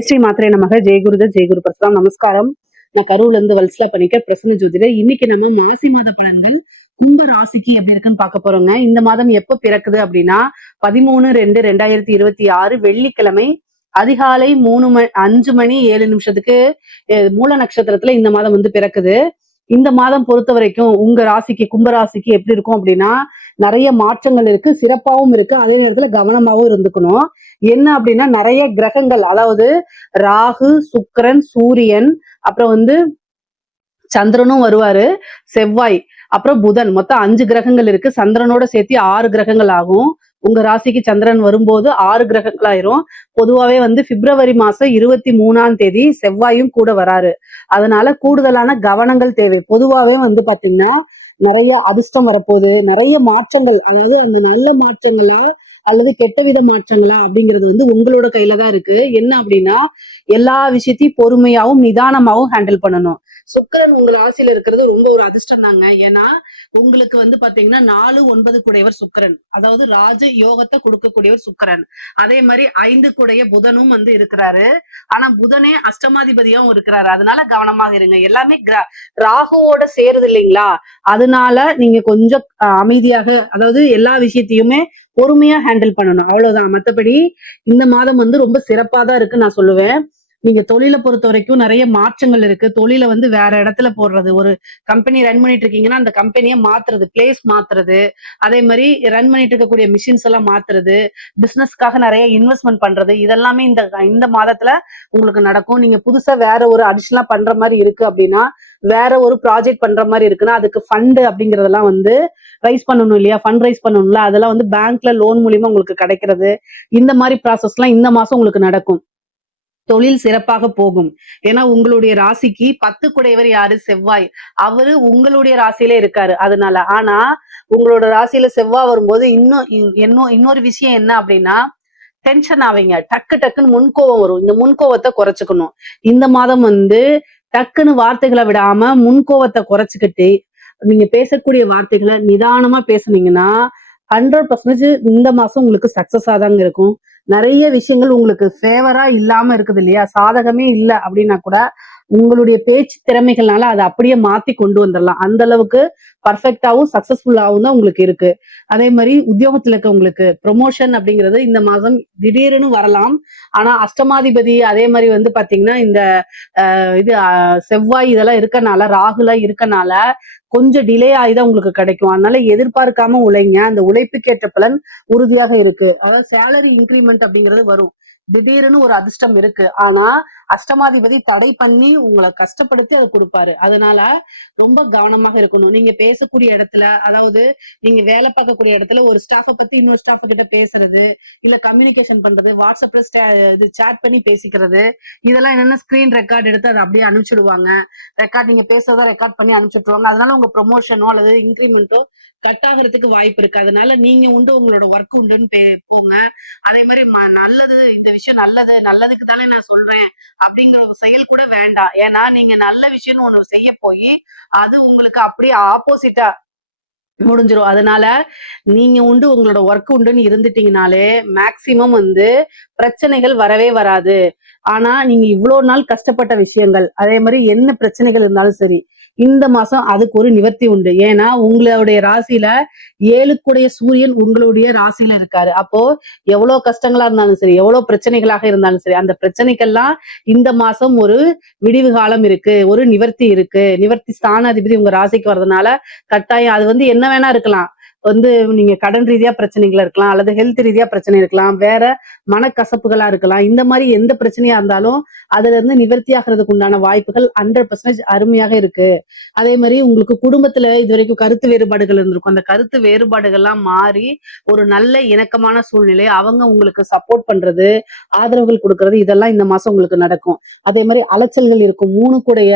ஜெயஸ்ரீ மாத்திரை நமக ஜெயகுருத ஜெயகுரு ஜெய் நமஸ்காரம். நான் கரூர்ல இருந்து வல்சலா பண்ணிக்க பிரசன்ன ஜோதிட இன்னைக்கு நம்ம மாசி மாத பலன்கள் கும்ப ராசிக்கு எப்படி இருக்குன்னு பார்க்க போறோங்க. இந்த மாதம் எப்ப பிறக்குது அப்படின்னா பதிமூணு ரெண்டு ரெண்டாயிரத்தி இருபத்தி ஆறு வெள்ளிக்கிழமை அதிகாலை மூணு மணி அஞ்சு மணி ஏழு நிமிஷத்துக்கு மூல நட்சத்திரத்துல இந்த மாதம் வந்து பிறக்குது. இந்த மாதம் பொறுத்த வரைக்கும் உங்க ராசிக்கு கும்பராசிக்கு எப்படி இருக்கும் அப்படின்னா நிறைய மாற்றங்கள் இருக்கு சிறப்பாகவும் இருக்கு. அதே நேரத்துல கவனமாவும் இருந்துக்கணும். என்ன அப்படின்னா நிறைய கிரகங்கள் அதாவது ராகு சுக்கரன் சூரியன் அப்புறம் வந்து சந்திரனும் வருவாரு செவ்வாய் அப்புறம் புதன். மொத்தம் அஞ்சு கிரகங்கள் இருக்கு. சந்திரனோட சேர்த்து ஆறு கிரகங்கள் ஆகும். உங்க ராசிக்கு சந்திரன் வரும்போது ஆறு கிரகங்கள் ஆயிரும் பொதுவாவே வந்து பிப்ரவரி மாசம் இருபத்தி மூணாம் தேதி செவ்வாயும் கூட வராரு. அதனால கூடுதலான கவனங்கள் தேவை. பொதுவாவே வந்து பாத்தீங்கன்னா நிறைய அதிர்ஷ்டம் வரப்போகுது. நிறைய மாற்றங்கள் அதாவது அந்த நல்ல மாற்றங்களா அல்லது கெட்ட வித மாற்றங்களா அப்படிங்கிறது வந்து உங்களோட கையில தான் இருக்கு. என்ன அப்படின்னா எல்லா விஷயத்தையும் பொறுமையாவும் நிதானமாவும் ஹேண்டில் பண்ணணும். சுக்கரன் உங்கள் ராசியில இருக்கிறது ரொம்ப ஒரு அதிர்ஷ்டம் தாங்க. ஏன்னா உங்களுக்கு வந்து பாத்தீங்கன்னா நாலு ஒன்பது கூடையவர் சுக்கரன். அதாவது ராஜ யோகத்தை கொடுக்கக்கூடியவர் சுக்கரன். அதே மாதிரி ஐந்து கூடைய புதனும் வந்து இருக்கிறாரு. ஆனா புதனே அஷ்டமாதிபதியாவும் இருக்கிறாரு. அதனால கவனமாக இருங்க. எல்லாமே கிரா ராகுவோட சேருது இல்லைங்களா? அதனால நீங்க கொஞ்சம் அஹ், அமைதியாக அதாவது எல்லா விஷயத்தையுமே பொறுமையா ஹேண்டில் பண்ணணும். அவ்வளவுதான். மத்தபடி இந்த மாதம் வந்து ரொம்ப சிறப்பா தான் இருக்கு நான் சொல்லுவேன். நீங்க தொழிலை பொறுத்த வரைக்கும் நிறைய மாற்றங்கள் இருக்கு. தொழிலை வந்து வேற இடத்துல போடுறது. ஒரு கம்பெனி ரன் பண்ணிட்டு இருக்கீங்கன்னா அந்த கம்பெனியை மாத்துறது. பிளேஸ் மாத்துறது. அதே மாதிரி ரன் பண்ணிட்டு இருக்கக்கூடிய மிஷின்ஸ் எல்லாம் மாத்துறது. பிசினஸ்க்காக நிறைய இன்வெஸ்ட்மெண்ட் பண்றது. இதெல்லாமே இந்த இந்த மாதத்துல உங்களுக்கு நடக்கும். நீங்க புதுசா வேற ஒரு அடிஷனலா பண்ற மாதிரி இருக்கு அப்படின்னா வேற ஒரு ப்ராஜெக்ட் பண்ற மாதிரி இருக்குன்னா அதுக்கு ஃபண்டு அப்படிங்கறதெல்லாம் வந்து ரைஸ் பண்ணணும் இல்லையா? ஃபண்ட் ரைஸ் பண்ணணும்ல. அதெல்லாம் வந்து பேங்க்ல லோன் மூலியமா உங்களுக்கு கிடைக்கிறது. இந்த மாதிரி ப்ராசஸ்லாம் இந்த மாசம் உங்களுக்கு நடக்கும். தொழில் சிறப்பாக போகும். ஏன்னா உங்களுடைய ராசிக்கு பத்து குடையவர் யாரு? செவ்வாய். அவரு உங்களுடைய ராசியில இருக்காரு அதனால. ஆனா உங்களோட ராசியில செவ்வாய் வரும்போது இன்னும் இன்னும் இன்னொரு விஷயம் என்ன அப்படின்னா டென்ஷன் ஆவீங்க. டக்கு டக்குன்னு முன்கோவம் வரும். இந்த முன்கோவத்தை குறைச்சுக்கணும். இந்த மாதம் வந்து டக்குன்னு வார்த்தைகளை விடாம முன்கோவத்தை குறைச்சுக்கிட்டு நீங்க பேசக்கூடிய வார்த்தைகளை நிதானமா பேசுனீங்கன்னா ஹண்ட்ரட் பர்சன்டேஜ் இந்த மாசம் உங்களுக்கு சக்சஸா தாங்க இருக்கும். நிறைய விஷயங்கள் உங்களுக்கு ஃபேவரா இல்லாம இருக்குது இல்லையா? சாதகமே இல்லை அப்படின்னா கூட உங்களுடைய பேச்சு திறமைகள்னால அதை அப்படியே மாத்தி கொண்டு வந்துடலாம். அந்த அளவுக்கு பர்ஃபெக்டாவும் சக்சஸ்ஃபுல்லாகவும் தான் உங்களுக்கு இருக்கு. அதே மாதிரி உத்தியோகத்துல இருக்க உங்களுக்கு ப்ரொமோஷன் அப்படிங்கிறது இந்த மாதம் திடீர்னு வரலாம். ஆனா அஷ்டமாதிபதி அதே மாதிரி வந்து பாத்தீங்கன்னா இந்த இது அஹ், செவ்வாய் இதெல்லாம் இருக்கனால ராகுலா இருக்கனால கொஞ்சம் டிலே ஆகிதான் உங்களுக்கு கிடைக்கும். அதனால எதிர்பார்க்காம உழைங்க. அந்த உழைப்புக்கேற்ற பலன் உறுதியாக இருக்கு. அதாவது சேலரி இன்க்ரிமெண்ட் அப்படிங்கிறது வரும். திடீர்னு ஒரு அதிர்ஷ்டம் இருக்கு. ஆனா அஷ்டமாதிபதி தடை பண்ணி உங்களை கஷ்டப்படுத்தி அதை கொடுப்பாரு. அதனால ரொம்ப கவனமாக இருக்கணும். நீங்க பேசக்கூடிய இடத்துல அதாவது நீங்க வேலை பார்க்கக்கூடிய இடத்துல ஒரு ஸ்டாஃபை பத்தி இன்னொரு ஸ்டாஃப் கிட்ட பேசுறது இல்ல கம்யூனிகேஷன் பண்றது வாட்ஸ்அப்ல இது சேட் பண்ணி பேசிக்கிறது இதெல்லாம் என்னன்னா ஸ்கிரீன் ரெக்கார்ட் எடுத்து அதை அப்படியே அனுப்பிச்சிடுவாங்க. ரெக்கார்ட் நீங்க பேசுறத ரெக்கார்ட் பண்ணி அனுப்பிச்சுட்டுருவாங்க. அதனால உங்க ப்ரொமோஷனோ அல்லது இன்க்ரிமெண்ட்டோ கட் ஆகுறதுக்கு வாய்ப்பு இருக்கு. அதனால நீங்க உண்டு உங்களோட ஒர்க் உண்டுன்னு பே- போங்க. அதே மாதிரி ம- நல்லது இந்த விஷயம் நல்லது நல்லதுக்கு தானே நான் சொல்றேன். அப்படிங்கிற ஒரு செயல் கூட வேண்டாம். ஏன்னா நீங்க நல்ல விஷயம்னு ஒண்ணு செய்ய போய் அது உங்களுக்கு அப்படியே ஆப்போசிட்டா முடிஞ்சிரும். அதனால நீங்க உண்டு உங்களோட ஒர்க் உண்டுன்னு இருந்துட்டீங்கனாலே மேக்சிமம் வந்து பிரச்சனைகள் வரவே வராது. ஆனா நீங்க இவ்வளவு நாள் கஷ்டப்பட்ட விஷயங்கள் அதே மாதிரி என்ன பிரச்சனைகள் இருந்தாலும் சரி இந்த மாசம் அதுக்கு ஒரு நிவர்த்தி உண்டு. ஏன்னா உங்களுடைய ராசியில ஏழுக்குடைய சூரியன் உங்களுடைய ராசியில இருக்காரு. அப்போ எவ்வளவு கஷ்டங்களா இருந்தாலும் சரி எவ்வளவு பிரச்சனைகளாக இருந்தாலும் சரி அந்த பிரச்சனைக்கெல்லாம் இந்த மாசம் ஒரு விடிவு காலம் இருக்கு ஒரு நிவர்த்தி இருக்கு. நிவர்த்தி ஸ்தானாதிபதி உங்க ராசிக்கு வர்றதுனால கட்டாயம் அது வந்து என்ன வேணா இருக்கலாம். வந்து நீங்க கடன் ரீதியா பிரச்சனைகள் இருக்கலாம் அல்லது ஹெல்த் ரீதியா பிரச்சனை இருக்கலாம் வேற மனக்கசப்புகளா இருக்கலாம். இந்த மாதிரி எந்த பிரச்சனையா இருந்தாலும் அதுல இருந்து நிவர்த்தி ஆகிறதுக்கு உண்டான வாய்ப்புகள் ஹண்ட்ரட் பர்சன்டேஜ் அருமையாக இருக்கு. அதே மாதிரி உங்களுக்கு குடும்பத்துல இது வரைக்கும் கருத்து வேறுபாடுகள் இருந்திருக்கும். அந்த கருத்து வேறுபாடுகள்லாம் மாறி ஒரு நல்ல இணக்கமான சூழ்நிலை அவங்க உங்களுக்கு சப்போர்ட் பண்றது ஆதரவுகள் கொடுக்கறது இதெல்லாம் இந்த மாசம் உங்களுக்கு நடக்கும். அதே மாதிரி அலைச்சல்கள் இருக்கும். மூணு கூடைய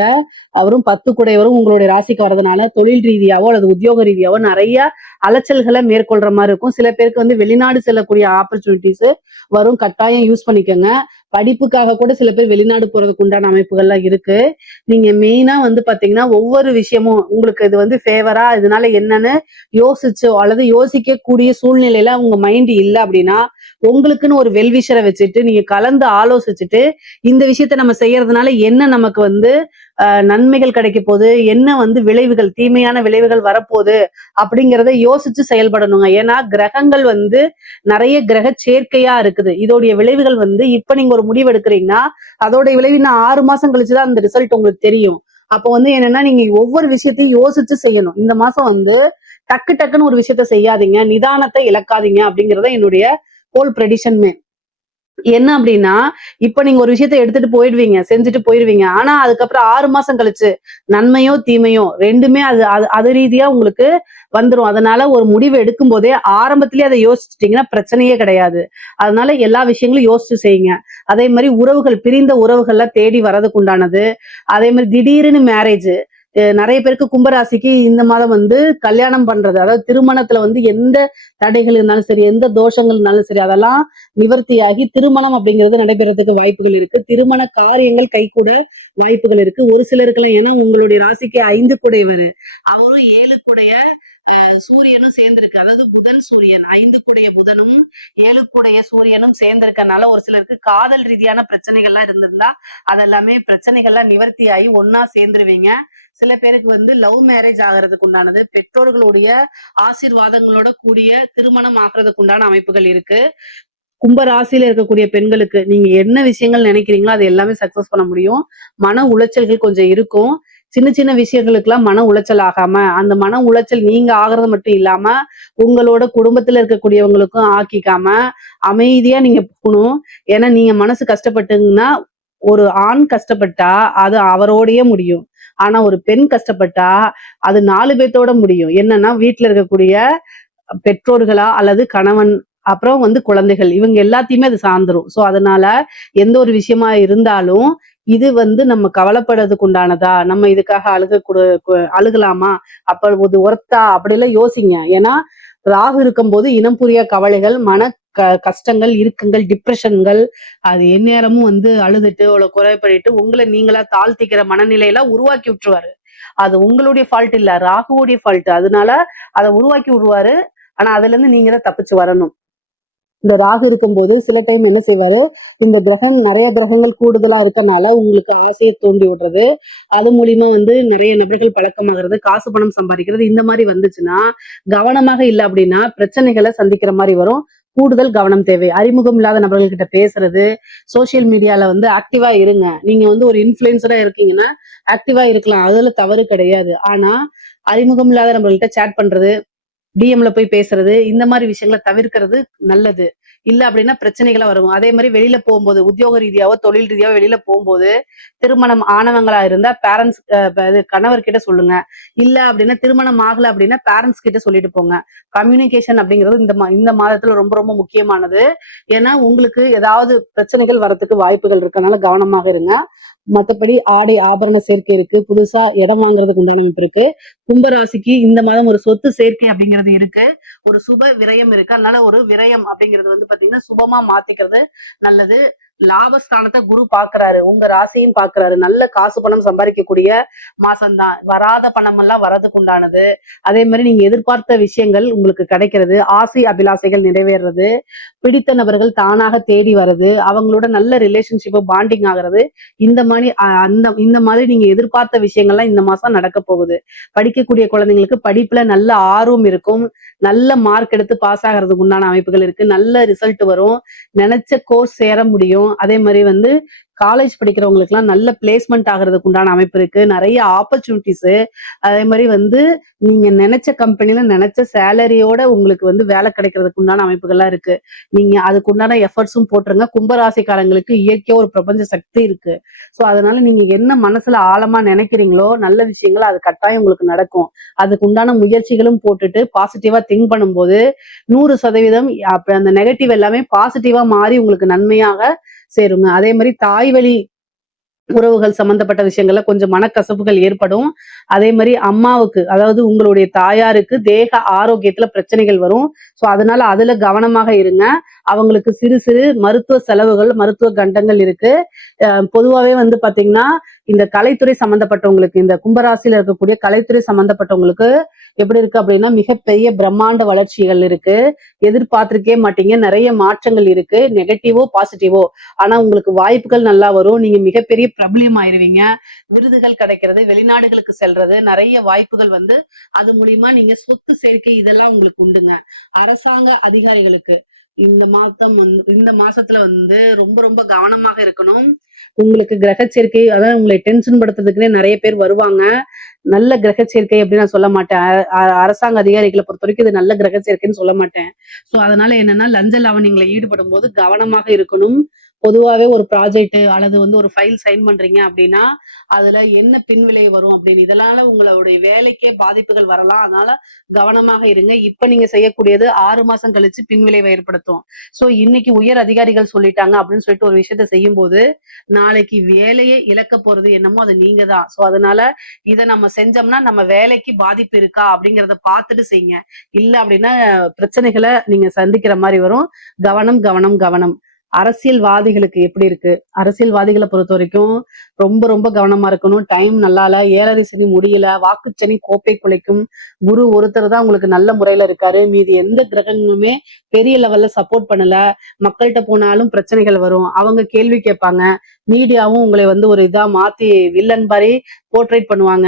அவரும் பத்து கூடையவரும் உங்களுடைய ராசிக்கு வரதுனால தொழில் ரீதியாவோ அல்லது உத்தியோக ரீதியாவோ நிறைய அலைச்சல்களை மேற்கொள்ற மாதிரி இருக்கும். சில பேருக்கு வந்து வெளிநாடு செல்லக்கூடிய ஆப்பர்ச்சுனிட்டிஸ் வரும் கட்டாயம் யூஸ் பண்ணிக்கோங்க. படிப்புக்காக கூட சில பேர் வெளிநாடு போறதுக்கு உண்டான அமைப்புகள்லாம் இருக்கு. நீங்க மெயினா வந்து பாத்தீங்கன்னா ஒவ்வொரு விஷயமும் உங்களுக்கு இது வந்து ஃபேவரா இதனால என்னன்னு யோசிச்சோ அல்லது யோசிக்க கூடிய சூழ்நிலையில உங்க மைண்ட் இல்ல அப்படின்னா உங்களுக்குன்னு ஒரு வெல்விஷரை வச்சுட்டு நீங்க கலந்து ஆலோசிச்சுட்டு இந்த விஷயத்த நம்ம செய்யறதுனால என்ன நமக்கு வந்து ஆஹ், நன்மைகள் கிடைக்க போகுது? என்ன வந்து விளைவுகள் தீமையான விளைவுகள் வரப்போகுது? அப்படிங்கிறத யோசிச்சு செயல்படணுங்க. ஏன்னா கிரகங்கள் வந்து நிறைய கிரக சேர்க்கையா இருக்குது. இதோடைய விளைவுகள் வந்து இப்ப நீங்க ஒரு முடிவு எடுக்கிறீங்கன்னா அதோட விளைவு இன்னும் ஆறு மாசம் கழிச்சுதான் அந்த ரிசல்ட் உங்களுக்கு தெரியும். அப்போ வந்து என்னன்னா நீங்க ஒவ்வொரு விஷயத்தையும் யோசிச்சு செய்யணும். இந்த மாசம் வந்து டக்கு டக்குன்னு ஒரு விஷயத்த செய்யாதீங்க. நிதானத்தை இழக்காதீங்க அப்படிங்கறத என்னுடைய ஹோல் ப்ரெடிஷன்மே என்ன அப்படின்னா இப்ப நீங்க ஒரு விஷயத்த எடுத்துட்டு போயிடுவீங்க செஞ்சுட்டு போயிடுவீங்க. ஆனா அதுக்கப்புறம் ஆறு மாசம் கழிச்சு நன்மையோ தீமையோ ரெண்டுமே அது அது அது ரீதியா உங்களுக்கு வந்துடும் அதனால ஒரு முடிவு எடுக்கும் போதே ஆரம்பத்திலேயே அதை யோசிச்சிட்டீங்கன்னா பிரச்சனையே கிடையாது. அதனால எல்லா விஷயங்களும் யோசிச்சு செய்யுங்க. அதே மாதிரி உறவுகள் பிரிந்த உறவுகள்லாம் தேடி வரதுக்கு உண்டானது. அதே மாதிரி திடீர்னு மேரேஜ் நிறைய பேருக்கு கும்பராசிக்கு இந்த மாதம் வந்து கல்யாணம் பண்றது அதாவது திருமணத்துல வந்து எந்த தடைகள் இருந்தாலும் சரி எந்த தோஷங்கள் இருந்தாலும் சரி அதெல்லாம் நிவர்த்தியாகி திருமணம் அப்படிங்கிறது நடைபெறதுக்கு வாய்ப்புகள் இருக்கு. திருமண காரியங்கள் கைகூட வாய்ப்புகள் இருக்கு. ஒரு சிலருக்குலாம் ஏன்னா உங்களுடைய ராசிக்கு ஐந்து குடையவர் அவரும் ஏழு குடைய சூரியனும் சேர்ந்திருக்கு. அதாவது புதன் சூரியன். ஐந்துக்குடைய புதனும் ஏழுக்குடைய சூரியனும் சேர்ந்திருக்கனால ஒரு சிலருக்கு காதல் ரீதியான பிரச்சனைகள்லாம் இருந்திருந்தா அதெல்லாமே பிரச்சனைகள்லாம் நிவர்த்தி ஆகி ஒன்னா சேர்ந்துருவீங்க. சில பேருக்கு வந்து லவ் மேரேஜ் ஆகிறதுக்கு உண்டானது பெற்றோர்களுடைய ஆசீர்வாதங்களோட கூடிய திருமணம் ஆகிறதுக்கு உண்டான அமைப்புகள் இருக்கு. கும்ப ராசியில இருக்கக்கூடிய பெண்களுக்கு நீங்க என்ன விஷயங்கள் நினைக்கிறீங்களோ அது எல்லாமே சக்சஸ் பண்ண முடியும். மன உளைச்சல்கள் கொஞ்சம் இருக்கும். சின்ன சின்ன விஷயங்களுக்கெல்லாம் மன உளைச்சல் ஆகாம அந்த மன உளைச்சல் நீங்க ஆகிறது மட்டும் இல்லாம உங்களோட குடும்பத்துல இருக்கக்கூடியவங்களுக்கும் ஆக்கிக்காம அமைதியா நீங்க போகணும். ஏன்னா நீங்க மனசு கஷ்டப்பட்டுங்கன்னா ஒரு ஆண் கஷ்டப்பட்டா அது அவரோடயே முடியும். ஆனா ஒரு பெண் கஷ்டப்பட்டா அது நாலு பேர்த்தோட முடியும். என்னன்னா வீட்டுல இருக்கக்கூடிய பெற்றோர்களா அல்லது கணவன் அப்புறம் வந்து குழந்தைகள் இவங்க எல்லாத்தையுமே அது சார்ந்துரும். சோ அதனால எந்த ஒரு விஷயமா இருந்தாலும் இது வந்து நம்ம கவலைப்படுறதுக்கு உண்டானதா நம்ம இதுக்காக அழுக அழுகலாமா? அப்ப இது ஒர்த்தா? அப்படிலாம் யோசிங்க. ஏன்னா ராகு இருக்கும்போது இனம் புரிய கவலைகள் மன க கஷ்டங்கள் இருக்குங்கள் டிப்ரெஷன்கள் அது எந்நேரமும் வந்து அழுதுட்டு அவ்வளவு குறைப்படிட்டு உங்களை நீங்களா தாழ்த்திக்கிற மனநிலையெல்லாம் உருவாக்கி விட்டுருவாரு. அது உங்களுடைய ஃபால்ட் இல்ல ராகுவோடைய ஃபால்ட் அதனால அதை உருவாக்கி விடுவாரு. ஆனா அதுல இருந்து நீங்க தான் தப்பிச்சு வரணும். இந்த ராகு இருக்கும்போது சில டைம் என்ன செய்வாரு? இந்த கிரகம் நிறைய கிரகங்கள் கூடுதலா இருக்கனால உங்களுக்கு ஆசையை தூண்டி விடுறது. அது மூலியமா வந்து நிறைய நபர்கள் பழக்கமாகிறது காசு பணம் சம்பாதிக்கிறது இந்த மாதிரி வந்துச்சுன்னா கவனமாக இல்லை அப்படின்னா பிரச்சனைகளை சந்திக்கிற மாதிரி வரும். கூடுதல் கவனம் தேவை. அறிமுகம் இல்லாத நபர்கள் கிட்ட பேசுறது சோசியல் மீடியால வந்து ஆக்டிவா இருங்க. நீங்க வந்து ஒரு இன்ஃபுளுசரா இருக்கீங்கன்னா ஆக்டிவா இருக்கலாம். அதுல தவறு கிடையாது. ஆனா அறிமுகம் இல்லாத நம்மள்கிட்ட சேட் பண்றது டிஎம்ல போய் பேசுறது இந்த மாதிரி விஷயங்களை தவிர்க்கிறது நல்லது. இல்ல அப்படின்னா பிரச்சனைகளா வரும். அதே மாதிரி வெளியில போகும்போது உத்தியோக ரீதியாவோ தொழில் ரீதியாவோ வெளியில போகும்போது திருமணம் ஆனவங்களா இருந்தா பேரண்ட்ஸ் கணவர் கிட்ட சொல்லுங்க. இல்ல அப்படின்னா திருமணம் ஆகல அப்படின்னா பேரண்ட்ஸ் கிட்ட சொல்லிட்டு போங்க. கம்யூனிகேஷன் அப்படிங்கிறது இந்த மா- இந்த மாதத்துல ரொம்ப ரொம்ப முக்கியமானது. ஏன்னா உங்களுக்கு ஏதாவது பிரச்சனைகள் வர்றதுக்கு வாய்ப்புகள் இருக்கனால கவனமாக இருங்க. மத்தபடி ஆடை ஆபரண சேர்க்கை இருக்கு. புதுசா இடம் வாங்குறதுக்கு உண்டான அமைப்பு இருக்கு. கும்பராசிக்கு இந்த மாதம் ஒரு சொத்து சேர்க்கை அப்படிங்கிறது இருக்கு. ஒரு சுப விரயம் இருக்கு. அதனால ஒரு விரயம் அப்படிங்கிறது வந்து பாத்தீங்கன்னா சுபமா மாத்திக்கிறது நல்லது. லாபஸ்தானத்தை குரு பாக்குறாரு உங்க ராசியும் பாக்குறாரு நல்ல காசு பணம் சம்பாதிக்கக்கூடிய மாசம்தான். வராத பணம் எல்லாம் வரதுக்கு உண்டானது. அதே மாதிரி நீங்க எதிர்பார்த்த விஷயங்கள் உங்களுக்கு கிடைக்கிறது. ஆசை அபிலாசைகள் நிறைவேறது பிடித்த நபர்கள் தானாக தேடி வர்றது. அவங்களோட நல்ல ரிலேஷன்ஷிப் பாண்டிங் ஆகுறது. இந்த மாதிரி அந்த இந்த மாதிரி நீங்க எதிர்பார்த்த விஷயங்கள்லாம் இந்த மாசம் நடக்க போகுது. படிக்கக்கூடிய குழந்தைங்களுக்கு படிப்புல நல்ல ஆர்வம் இருக்கும். நல்ல மார்க் எடுத்து பாஸ் ஆகிறதுக்கு உண்டான அமைப்புகள் இருக்கு. நல்ல ரிசல்ட் வரும். நினைச்ச கோர்ஸ் சேர முடியும். அதே மாதிரி வந்து காலேஜ் படிக்கிறவங்களுக்குலாம் நல்ல பிளேஸ்மெண்ட் ஆகிறதுக்கு உண்டான அமைப்பு இருக்கு. நிறைய ஆப்பர்ச்சுனிட்டிஸ் அதே மாதிரி வந்து நீங்க நினைச்ச கம்பெனில நினைச்ச சேலரியோட உங்களுக்கு வந்து வேலை கிடைக்கிறதுக்கு உண்டான அமைப்புகள்லாம் இருக்கு. நீங்க அதுக்கு உண்டான எஃபர்ட்ஸும் போட்டுருங்க. கும்பராசிக்காரங்களுக்கு இயற்கையா ஒரு பிரபஞ்ச சக்தி இருக்கு. ஸோ அதனால நீங்க என்ன மனசுல ஆழமா நினைக்கிறீங்களோ நல்ல விஷயங்கள் அது கட்டாயம் உங்களுக்கு நடக்கும். அதுக்கு உண்டான முயற்சிகளும் போட்டுட்டு பாசிட்டிவா திங்க் பண்ணும்போது நூறு சதவீதம் அந்த நெகட்டிவ் எல்லாமே பாசிட்டிவா மாறி உங்களுக்கு நன்மையாக சேருங்க. அதே மாதிரி தாய் வழி உறவுகள் சம்பந்தப்பட்ட விஷயங்கள்ல கொஞ்சம் மனக்கசப்புகள் ஏற்படும். அதே மாதிரி அம்மாவுக்கு அதாவது உங்களுடைய தாயாருக்கு தேக ஆரோக்கியத்துல பிரச்சனைகள் வரும். ஸோ அதனால அதுல கவனமாக இருங்க. அவங்களுக்கு சிறு சிறு மருத்துவ செலவுகள் மருத்துவ கண்டங்கள் இருக்கு. அஹ் பொதுவாவே வந்து பாத்தீங்கன்னா இந்த கலைத்துறை சம்பந்தப்பட்டவங்களுக்கு இந்த கும்பராசியில இருக்கக்கூடிய கலைத்துறை சம்பந்தப்பட்டவங்களுக்கு எப்படி இருக்கு அப்படின்னா மிகப்பெரிய பிரம்மாண்ட வளர்ச்சிகள் இருக்கு. எதிர்பார்த்திருக்கே மாட்டீங்க. நிறைய மாற்றங்கள் இருக்கு. நெகட்டிவோ பாசிட்டிவோ. ஆனா உங்களுக்கு வாய்ப்புகள் நல்லா வரும். நீங்க மிகப்பெரிய பிரபலியம் ஆயிருவீங்க விருதுகள் கிடைக்கிறது வெளிநாடுகளுக்கு செல்றது நிறைய வாய்ப்புகள் வந்து அது மூலியமா நீங்க சொத்து சேர்க்கை இதெல்லாம் உங்களுக்கு உண்டுங்க. அரசாங்க அதிகாரிகளுக்கு இந்த மாதம் வந்து இந்த மாசத்துல வந்து ரொம்ப ரொம்ப கவனமாக இருக்கணும். உங்களுக்கு கிரக சேர்க்கை அதாவது உங்களை டென்ஷன் படுத்துறதுக்குன்னே நிறைய பேர் வருவாங்க. நல்ல கிரக சேர்க்கை அப்படின்னு நான் சொல்ல மாட்டேன். அ- அரசாங்க அதிகாரிகளை பொறுத்த வரைக்கும் இது நல்ல கிரக சேர்க்கைன்னு சொல்ல மாட்டேன். சோ அதனால என்னன்னா லஞ்ச லாவணியங்களை ஈடுபடும் போது கவனமாக இருக்கணும். பொதுவாவே ஒரு ப்ராஜெக்ட் அல்லது வந்து ஒரு ஃபைல் சைன் பண்றீங்க அப்படின்னா அதுல என்ன பின்விளை வரும் அப்படின்னு இதனால உங்களுடைய வேலைக்கே பாதிப்புகள் வரலாம். அதனால கவனமாக இருங்க. இப்ப நீங்க செய்யக்கூடியது ஆறு மாசம் கழிச்சு பின்விளைவை ஏற்படுத்தும். சோ இன்னைக்கு உயர் அதிகாரிகள் சொல்லிட்டாங்க அப்படின்னு சொல்லிட்டு ஒரு விஷயத்த செய்யும் போது நாளைக்கு வேலையை இழக்க போறது என்னமோ அது நீங்க தான் சோ அதனால இதை நம்ம செஞ்சோம்னா நம்ம வேலைக்கு பாதிப்பு இருக்கா அப்படிங்கறத பார்த்துட்டு செய்யுங்க. இல்ல அப்படின்னா பிரச்சனைகளை நீங்க சந்திக்கிற மாதிரி வரும். கவனம் கவனம் கவனம். அரசியல்வாதிகளுக்கு எப்படி இருக்கு? அரசியல்வாதிகளை பொறுத்த வரைக்கும் ரொம்ப ரொம்ப கவனமா இருக்கணும். டைம் நல்லால ஏழரை சனி முடியல வாக்குச்சனி கோப்பை குலைக்கும் குரு ஒருத்தர் தான் உங்களுக்கு நல்ல முறையில இருக்காரு. மீதி எந்த கிரகங்களுமே பெரிய லெவல்ல சப்போர்ட் பண்ணல. மக்கள்கிட்ட போனாலும் பிரச்சனைகள் வரும். அவங்க கேள்வி கேட்பாங்க. மீடியாவும் உங்களை வந்து ஒரு இதா மாத்தி வில்லன் மாதிரி போர்ட்ரேட் பண்ணுவாங்க.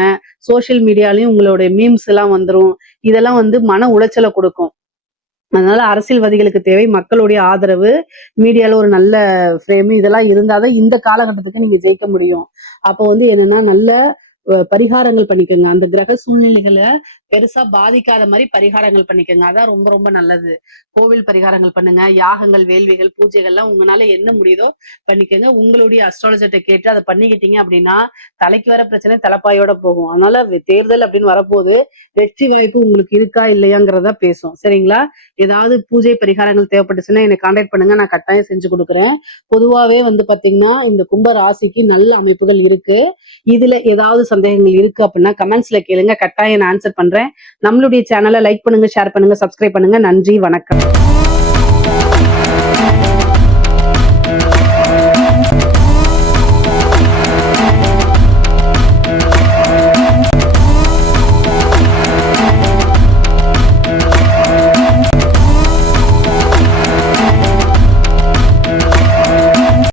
சோஷியல் மீடியாலையும் உங்களுடைய மீம்ஸ் எல்லாம் வந்துடும் இதெல்லாம் வந்து மன உளைச்சலை கொடுக்கும். அதனால அரசியல்வாதிகளுக்கு தேவை மக்களுடைய ஆதரவு மீடியால ஒரு நல்ல ஃப்ரேம் இதெல்லாம் இருந்தாதான் இந்த காலகட்டத்துக்கு நீங்க ஜெயிக்க முடியும். அப்போ வந்து என்னன்னா நல்ல பரிகாரங்கள் பண்ணிக்கோங்க. அந்த கிரக சூழ்நிலைகளை பெருசா பாதிக்காத மாதிரி பரிகாரங்கள் பண்ணிக்கோங்க. அதான் ரொம்ப ரொம்ப நல்லது. கோவில் பரிகாரங்கள் பண்ணுங்க. யாகங்கள் வேள்விகள் பூஜைகள்லாம் உங்களால என்ன முடியுதோ பண்ணிக்கோங்க. உங்களுடைய அஸ்ட்ராலஜர்கிட்ட கேட்டு அதை பண்ணிக்கிட்டீங்க அப்படின்னா தலைக்கு வர பிரச்சனை தலைப்பாயோட போகும். அதனால தேர்தல் அப்படின்னு வரப்போது வெற்றி வாய்ப்பு உங்களுக்கு இருக்கா இல்லையாங்கிறத பேசும். சரிங்களா? ஏதாவது பூஜை பரிகாரங்கள் தேவைப்பட்டுச்சுன்னா என்னை கான்டாக்ட் பண்ணுங்க. நான் கட்டாயம் செஞ்சு கொடுக்குறேன். பொதுவாவே வந்து பாத்தீங்கன்னா இந்த கும்ப ராசிக்கு நல்ல அமைப்புகள் இருக்கு. இதுல ஏதாவது சந்தேகங்கள் இருக்கு அப்படின்னா கமெண்ட்ஸ்ல கேளுங்க. கட்டாயம் நான் ஆன்சர் பண்றேன். நம்மளுடைய சேனலை லைக் பண்ணுங்க ஷேர் பண்ணுங்க சப்ஸ்கிரைப் பண்ணுங்க. நன்றி வணக்கம்.